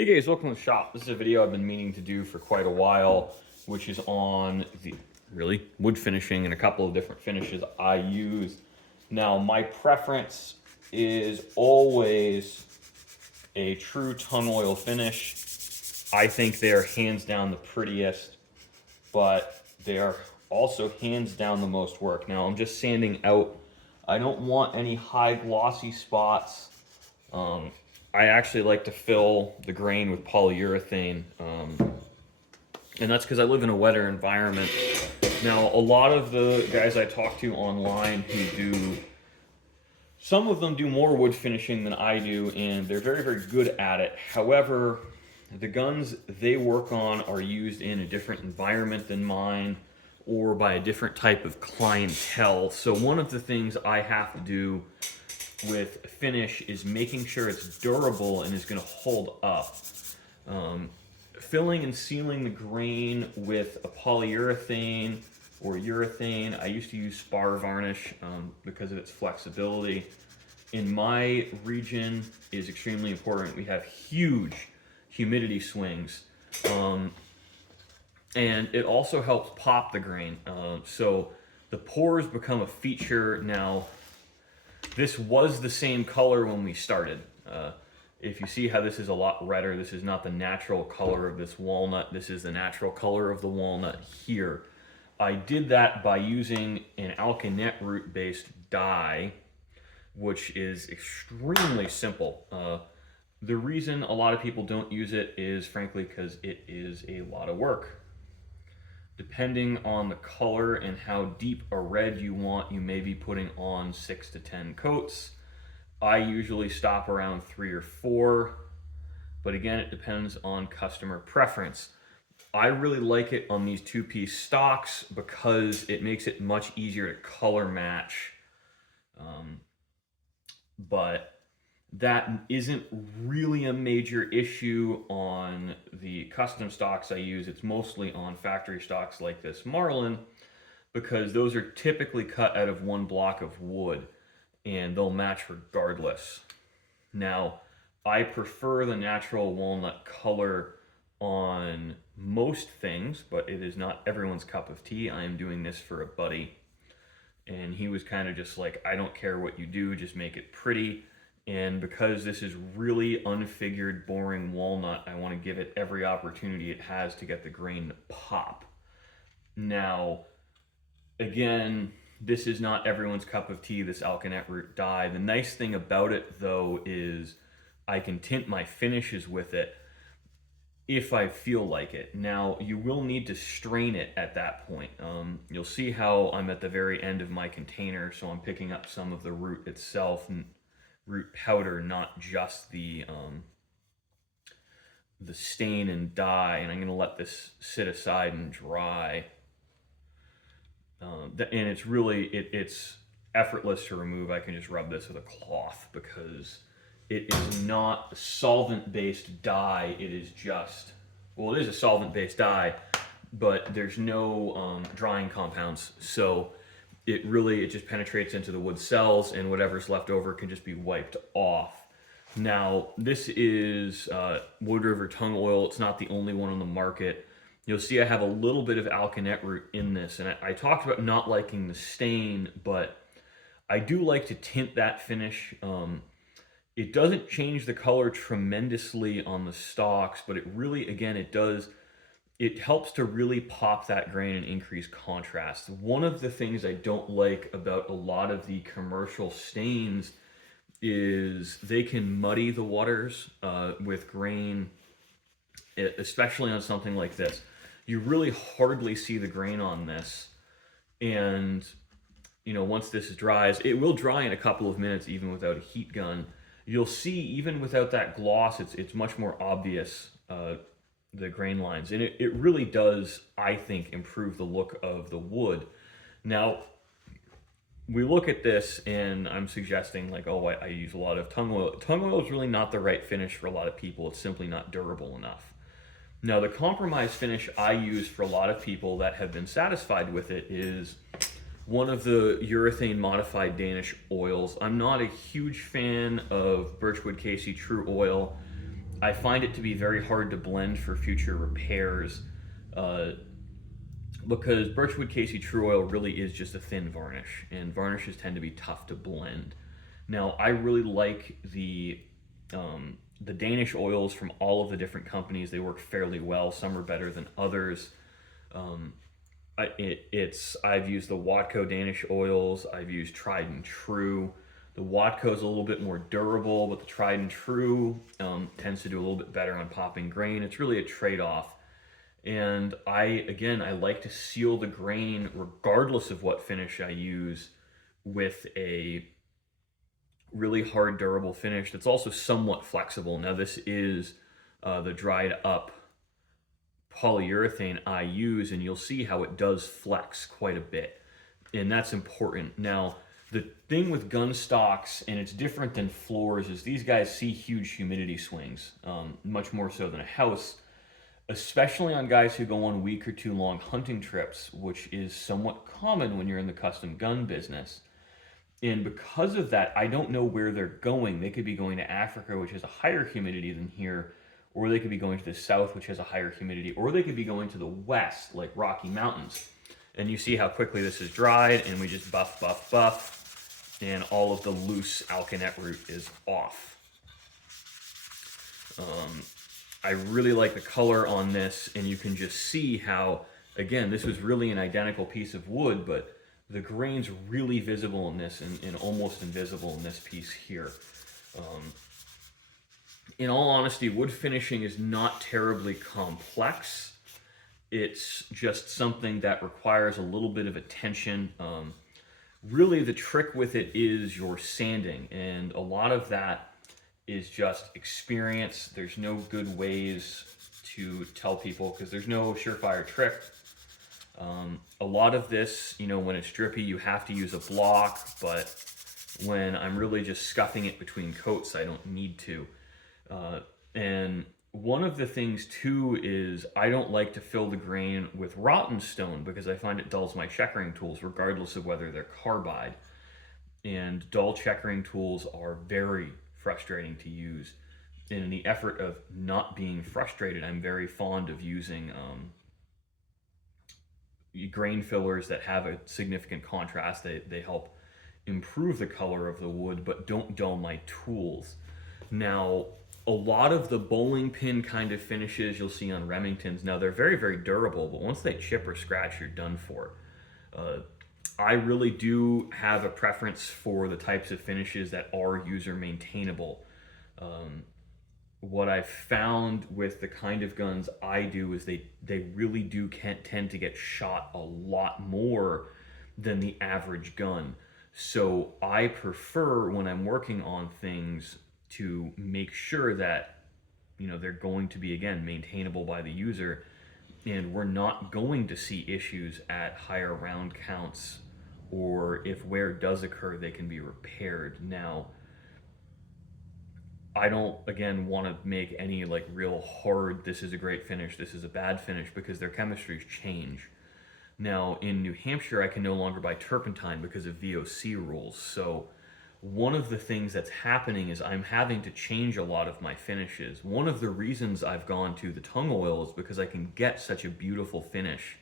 Hey guys, welcome to the shop. This is a video I've been meaning to do for quite a while, which is on the wood finishing and a couple of different finishes I use. Now, my preference is always a true tung oil finish. I think they're hands down the prettiest, but they are also hands down the most work. Now, I'm just sanding out. I don't want any high glossy spots. I actually like to fill the grain with polyurethane, and that's because I live in a wetter environment. Now, a lot of the guys I talk to online some of them do more wood finishing than I do, and they're very, very good at it. However, the guns they work on are used in a different environment than mine or by a different type of clientele. So one of the things I have to do with finish is making sure it's durable and is going to hold up. Filling and sealing the grain with a polyurethane or urethane. I used to use spar varnish because of its flexibility. In my region is extremely important. We have huge humidity swings, and it also helps pop the grain. So the pores become a feature now. This was the same color when we started. If you see how this is a lot redder, this is not the natural color of this walnut. This is the natural color of the walnut here. I did that by using an alkanet root based dye, which is extremely simple. The reason a lot of people don't use it is frankly because it is a lot of work. Depending on the color and how deep a red you want, you may be putting on 6 to 10 coats. I usually stop around 3 or 4, but again, it depends on customer preference. I really like it on these two-piece stocks because it makes it much easier to color match. But that isn't really a major issue on the custom stocks I use. It's mostly on factory stocks like this marlin, because those are typically cut out of one block of wood and they'll match regardless. Now, I prefer the natural walnut color on most things, but it is not everyone's cup of tea. I am doing this for a buddy, and he was kind of just like, I don't care what you do, just make it pretty. And because this is really unfigured, boring walnut, I want to give it every opportunity it has to get the grain to pop. Now, again, this is not everyone's cup of tea, this alkanet root dye. The nice thing about it, though, is I can tint my finishes with it if I feel like it. Now, you will need to strain it at that point. You'll see how I'm at the very end of my container, so I'm picking up some of the root itself and root powder, not just the stain and dye, and I'm going to let this sit aside and dry. And it's really, it's effortless to remove. I can just rub this with a cloth because it is not a solvent-based dye. It is just, well, it is a solvent-based dye, but there's no drying compounds. So it just penetrates into the wood cells, and whatever's left over can just be wiped off. Now, this is Wood River tung oil. It's not the only one on the market. You'll see I have a little bit of alkanet root in this, and I talked about not liking the stain, but I do like to tint that finish. It doesn't change the color tremendously on the stalks, but it really, again, it helps to really pop that grain and increase contrast. One of the things I don't like about a lot of the commercial stains is they can muddy the waters with grain, especially on something like this. You really hardly see the grain on this, and once this dries, it will dry in a couple of minutes even without a heat gun. You'll see even without that gloss, it's much more obvious, the grain lines, and it really does, I think, improve the look of the wood. Now, we look at this and I'm suggesting like, oh, I use a lot of tung oil. Tung oil is really not the right finish for a lot of people. It's simply not durable enough. Now, the compromise finish I use for a lot of people that have been satisfied with it is one of the urethane modified Danish oils. I'm not a huge fan of Birchwood Casey True Oil. I find it to be very hard to blend for future repairs, uh, because Birchwood Casey True Oil really is just a thin varnish, and varnishes tend to be tough to blend. Now, I really like the Danish oils from all of the different companies. They work fairly well. Some are better than others. Um, I've used the Watco Danish oils. I've used Tried and True. The Watco is a little bit more durable, but the Tried and True tends to do a little bit better on popping grain. It's really a trade-off. And I like to seal the grain regardless of what finish I use with a really hard, durable finish that's also somewhat flexible. Now, this is the dried up polyurethane I use, and you'll see how it does flex quite a bit. And that's important. Now, the thing with gunstocks, and it's different than floors, is these guys see huge humidity swings, much more so than a house, especially on guys who go on week or two long hunting trips, which is somewhat common when you're in the custom gun business. And because of that, I don't know where they're going. They could be going to Africa, which has a higher humidity than here, or they could be going to the south, which has a higher humidity, or they could be going to the west, like Rocky Mountains. And you see how quickly this is dried, and we just buff, buff, buff, and all of the loose alkanet root is off. I really like the color on this, and you can just see how, again, this was really an identical piece of wood, but the grain's really visible in this and almost invisible in this piece here. In all honesty, wood finishing is not terribly complex. It's just something that requires a little bit of attention. Really, the trick with it is your sanding, and a lot of that is just experience. There's no good ways to tell people because there's no surefire trick. A lot of this, when it's drippy, you have to use a block, but when I'm really just scuffing it between coats, I don't need to. And one of the things too is I don't like to fill the grain with rotten stone because I find it dulls my checkering tools, regardless of whether they're carbide. And dull checkering tools are very frustrating to use. And in the effort of not being frustrated, I'm very fond of using grain fillers that have a significant contrast. They help improve the color of the wood, but don't dull my tools. Now, a lot of the bowling pin kind of finishes you'll see on Remingtons, now they're very, very durable, but once they chip or scratch, you're done for. I really do have a preference for the types of finishes that are user maintainable. What I've found with the kind of guns I do is they really do tend to get shot a lot more than the average gun. So I prefer when I'm working on things to make sure that they're going to be, again, maintainable by the user, and we're not going to see issues at higher round counts, or if wear does occur, they can be repaired. Now, I don't, again, want to make any real hard, this is a great finish, this is a bad finish, because their chemistries change. Now, in New Hampshire, I can no longer buy turpentine because of VOC rules. So one of the things that's happening is I'm having to change a lot of my finishes. One of the reasons I've gone to the tung oil is because I can get such a beautiful finish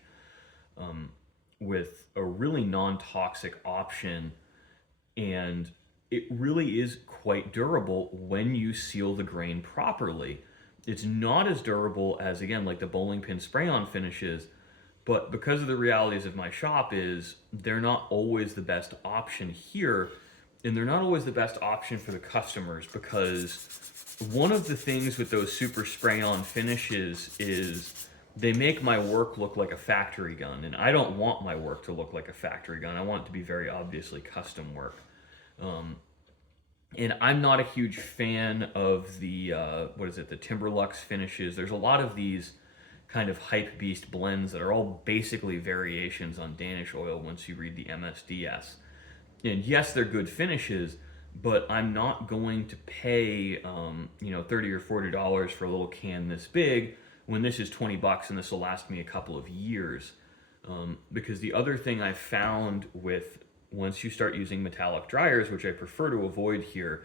with a really non-toxic option, and it really is quite durable when you seal the grain properly. It's not as durable as, again, like the bowling pin spray-on finishes, but because of the realities of my shop is they're not always the best option here, and they're not always the best option for the customers, because one of the things with those super spray-on finishes is they make my work look like a factory gun, and I don't want my work to look like a factory gun. I want it to be very obviously custom work. And I'm not a huge fan of the the Timberlux finishes. There's a lot of these kind of hype beast blends that are all basically variations on Danish oil once you read the MSDS. And yes, they're good finishes, but I'm not going to pay $30 or $40 for a little can this big when this is $20 and this will last me a couple of years. Because the other thing I found with once you start using metallic dryers, which I prefer to avoid here,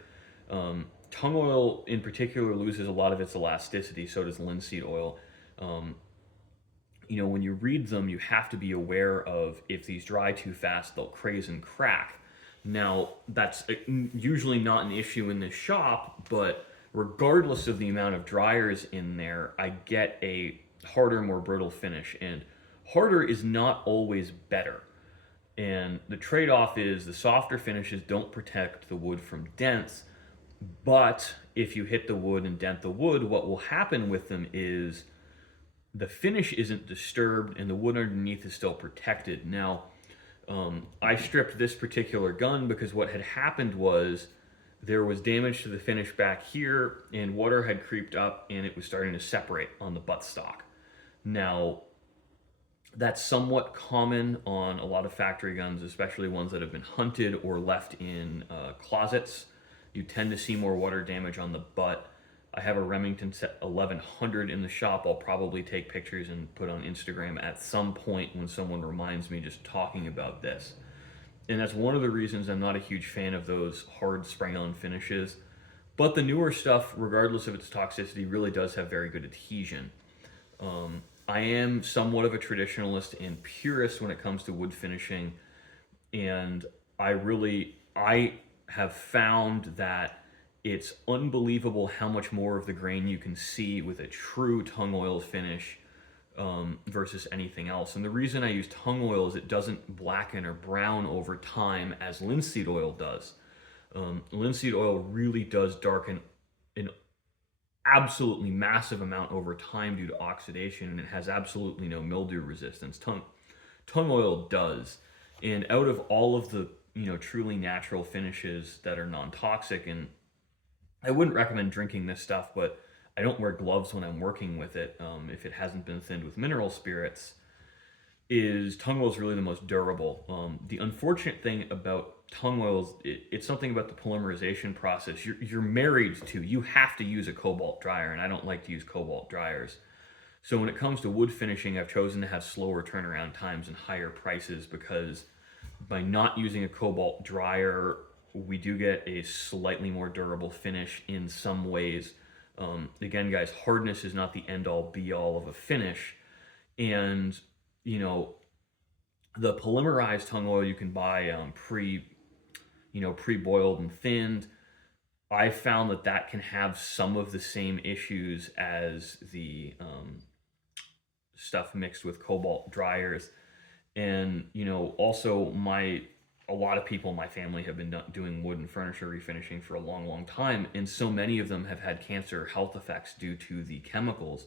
tung oil in particular loses a lot of its elasticity, so does linseed oil. Um, when you read them, you have to be aware of if these dry too fast, they'll craze and crack. Now, that's usually not an issue in this shop, but regardless of the amount of dryers in there, I get a harder, more brittle finish. And harder is not always better. And the trade off is the softer finishes don't protect the wood from dents, but if you hit the wood and dent the wood, what will happen with them is the finish isn't disturbed and the wood underneath is still protected. Now, I stripped this particular gun because what had happened was there was damage to the finish back here and water had creeped up and it was starting to separate on the buttstock. Now, that's somewhat common on a lot of factory guns, especially ones that have been hunted or left in closets. You tend to see more water damage on the butt. I have a Remington 1100 in the shop. I'll probably take pictures and put on Instagram at some point when someone reminds me just talking about this. And that's one of the reasons I'm not a huge fan of those hard spray-on finishes. But the newer stuff, regardless of its toxicity, really does have very good adhesion. I am somewhat of a traditionalist and purist when it comes to wood finishing, and I have found that it's unbelievable how much more of the grain you can see with a true tung oil finish versus anything else. And the reason I use tung oil is it doesn't blacken or brown over time as linseed oil does. Linseed oil really does darken an absolutely massive amount over time due to oxidation, and it has absolutely no mildew resistance. Tung oil does. And out of all of the truly natural finishes that are non-toxic, and I wouldn't recommend drinking this stuff, but I don't wear gloves when I'm working with it if it hasn't been thinned with mineral spirits, is tung oil is really the most durable. The unfortunate thing about tung oils, it's something about the polymerization process. You're married to, you have to use a cobalt dryer, and I don't like to use cobalt dryers. So when it comes to wood finishing, I've chosen to have slower turnaround times and higher prices because by not using a cobalt dryer, we do get a slightly more durable finish in some ways. Again, guys, hardness is not the end all be all of a finish. And, the polymerized tung oil you can buy pre-boiled and thinned. I found that can have some of the same issues as the stuff mixed with cobalt dryers. And also a lot of people in my family have been doing wood and furniture refinishing for a long, long time, and so many of them have had cancer health effects due to the chemicals.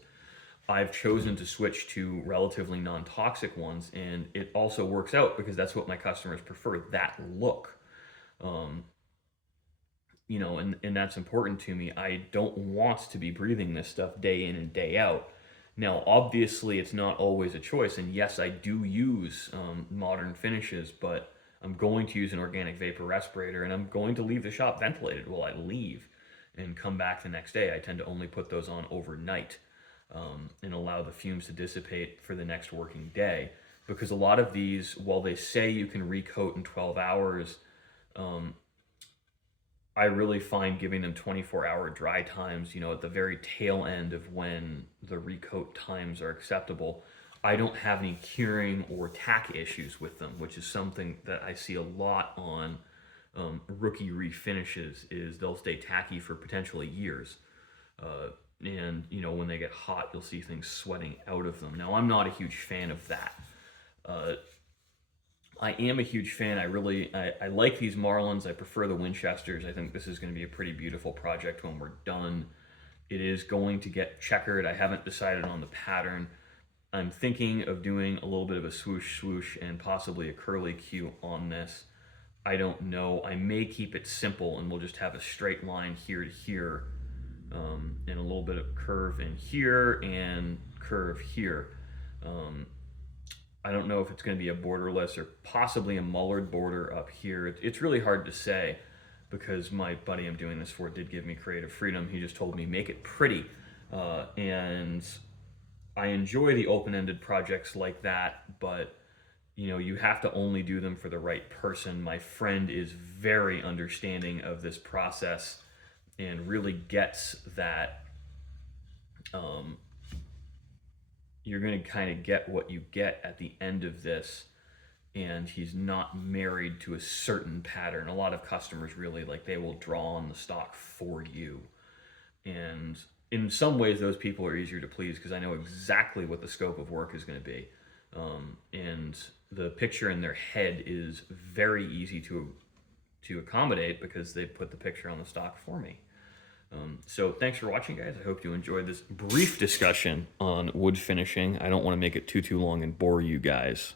I've chosen to switch to relatively non-toxic ones, and it also works out because that's what my customers prefer, that look. Um, and that's important to me. I don't want to be breathing this stuff day in and day out. Now, obviously, it's not always a choice, and yes, I do use modern finishes, but I'm going to use an organic vapor respirator, and I'm going to leave the shop ventilated while I leave and come back the next day. I tend to only put those on overnight and allow the fumes to dissipate for the next working day. Because a lot of these, while they say you can recoat in 12 hours, um, I really find giving them 24-hour dry times, at the very tail end of when the recoat times are acceptable. I don't have any curing or tack issues with them, which is something that I see a lot on rookie refinishes, is they'll stay tacky for potentially years. And when they get hot, you'll see things sweating out of them. Now, I'm not a huge fan of that. Uh, I am a huge fan. I like these Marlins. I prefer the Winchesters. I think this is going to be a pretty beautiful project when we're done. It is going to get checkered. I haven't decided on the pattern. I'm thinking of doing a little bit of a swoosh swoosh and possibly a curly Q on this. I don't know. I may keep it simple and we'll just have a straight line here to here, and a little bit of curve in here and curve here. I don't know if it's going to be a borderless or possibly a mullered border up here. It's really hard to say because my buddy I'm doing this for did give me creative freedom. He just told me make it pretty, and I enjoy the open-ended projects like that, but you have to only do them for the right person. My friend is very understanding of this process, and really gets that you're going to kind of get what you get at the end of this, and he's not married to a certain pattern. A lot of customers really like, they will draw on the stock for you, and in some ways those people are easier to please because I know exactly what the scope of work is going to be, and the picture in their head is very easy to accommodate because they put the picture on the stock for me. So thanks for watching, guys. I hope you enjoyed this brief discussion on wood finishing. I don't want to make it too long and bore you guys.